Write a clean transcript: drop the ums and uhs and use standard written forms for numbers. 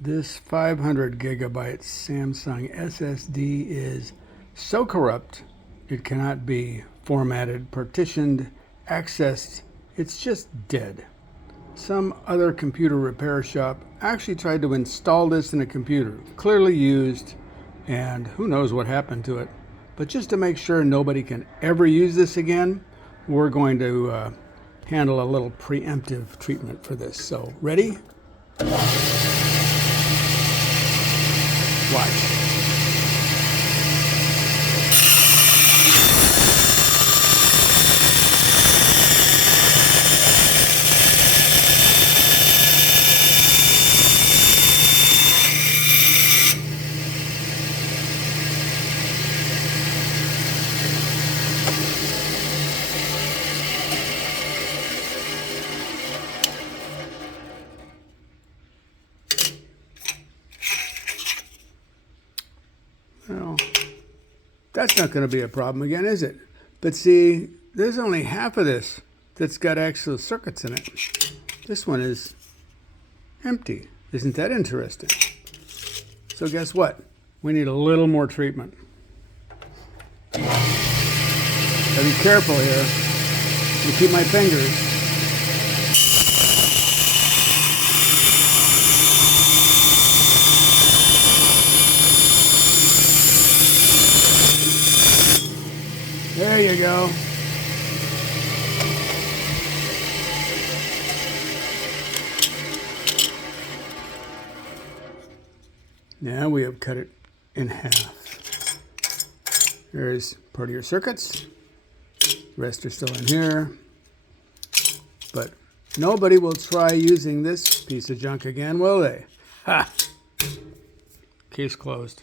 This 500 gigabyte Samsung SSD is so corrupt it cannot be formatted, partitioned, accessed. It's just dead. Some other computer repair shop actually tried to install this in a computer, clearly used, and who knows what happened to it. But just to make sure nobody can ever use this again, we're going to handle a little preemptive treatment for this. So, ready? Watch. Well, that's not going to be a problem again, is it? But see, there's only half of this that's got actual circuits in it. This one is empty. Isn't that interesting? So guess what? We need a little more treatment. Gotta be careful here. You keep my fingers. There you go. Now we have cut it in half. Here's part of your circuits. The rest are still in here. But nobody will try using this piece of junk again, will they? Ha! Case closed.